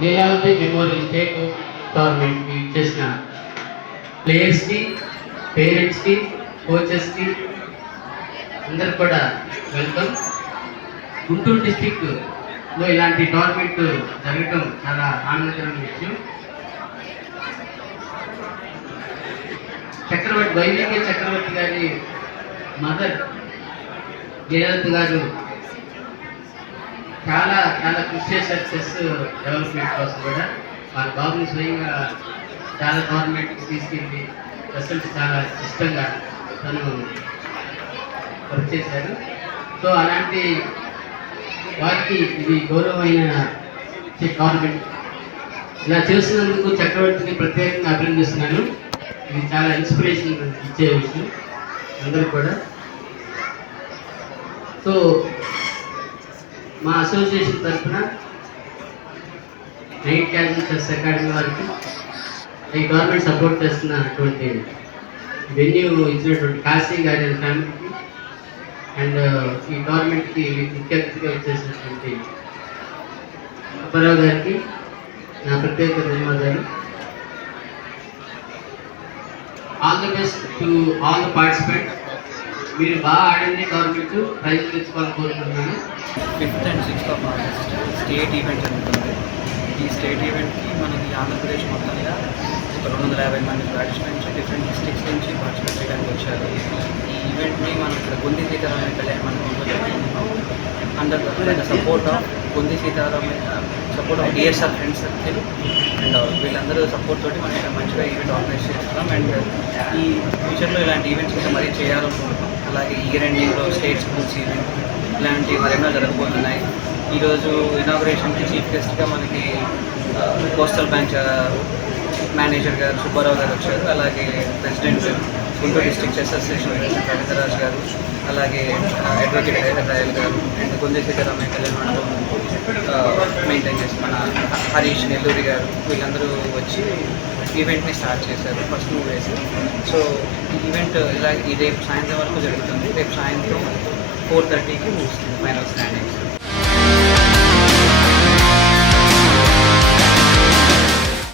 Leelavathi memorial state టోర్నమెంట్కి ఇచ్చేసిన ప్లేయర్స్కి, పేరెంట్స్కి, కోచెస్కి అందరు కూడా వెల్కమ్. గుంటూరు డిస్టిక్లో ఇలాంటి టోర్నమెంట్ జరగటం చాలా ఆనందకరమైన విషయం. వైవికే చక్రవర్తి గారి మదర్ జయలలిత గారు చాలా చాలా కృషి చేశారు చెస్ డెవలప్మెంట్ కోసం కూడా. వాళ్ళ బాబుని స్వయంగా చాలా టోర్నమెంట్కి తీసుకెళ్ళి రిజల్ట్స్ చాలా ఇష్టంగా తను వర్క్ చేశారు. సో అలాంటి వారికి ఇది గౌరవమైన టోర్నమెంట్. ఇలా చేస్తున్నందుకు చక్రవర్తిని ప్రత్యేకంగా అభినందిస్తున్నాను. ఇది చాలా ఇన్స్పిరేషన్ ఇచ్చే విషయం అందరూ కూడా. సో మా అసోసియేషన్ తరఫున నైట్ క్యాజువల్ చెస్ అకాడమీ వారికి, ఈ గవర్నమెంట్ సపోర్ట్ చేస్తున్నటువంటి వెన్యూ ఇచ్చినటువంటి కాశీ గారి ఫ్యామిలీకి అండ్ ఈ గవర్నమెంట్కి ముఖ్య అతిథిగా వచ్చేసినటువంటి అప్పారావు గారికి నా ప్రత్యేక ధన్యవాదాలు. All the best to all the participant. మీరు బాగా ఆడండి, గవర్నమెంట్ ప్రైజ్ తెచ్చుకోవాలని కోరుకుంటున్నాను. 5th and 6th of August state event జరుగుతుంది. ఈ స్టేట్ ఈవెంట్కి మనకి ఆంధ్రప్రదేశ్ మొత్తంగా ఒక 250 మంది పార్టిసిపెంట్స్ డిఫరెంట్ డిస్ట్రిక్ట్స్ నుంచి పార్టిసిపేట్ చేయడానికి వచ్చారు. ఈ ఈవెంట్ని మనం ఇక్కడ కొంది సీతారామయ్య కళ్యాణ మండపంలో జరుగుతున్నాం. Under the support of Kondi Sitaramaiah, support of DSR friends circle and వీళ్ళందరూ సపోర్ట్ తోటి మనం ఇక్కడ మంచిగా ఈవెంట్ ఆర్గనైజ్ చేస్తున్నాం. అండ్ ఈ ఫ్యూచర్లో ఇలాంటి ఈవెంట్స్ ఇంకా మరీ చేయాలనుకుంటున్నాం. అలాగే ఇయర్ ఎండింగ్లో స్టేట్ స్కూల్స్ ఈవెంట్ ఇలాంటి మరెన్నో జరగబోతున్నాయి. ఈరోజు ఇనాగ్రేషన్కి చీఫ్ గెస్ట్గా మనకి కోస్టల్ బ్యాంక్ మేనేజర్ గారు సుబ్బారావు గారు వచ్చారు. అలాగే president Guntur district chess association Ravindraraj గారు, అలాగే అడ్వకేట్ హైదరాబాద్ గారు అండ్ కొంది సీతారామయ్య కళ్యాణ మండపం మెయింటైన్ చేసి మన హరీష్ నెల్లూరి గారు వీళ్ళందరూ వచ్చి ఈవెంట్ని స్టార్ట్ చేశారు ఫస్ట్ 2 days. సో ఈ ఈవెంట్ ఇలా రేపు సాయంత్రం వరకు జరుగుతుంది. రేపు సాయంత్రం 4:30కి ముగుస్తుంది ఫైనల్స్.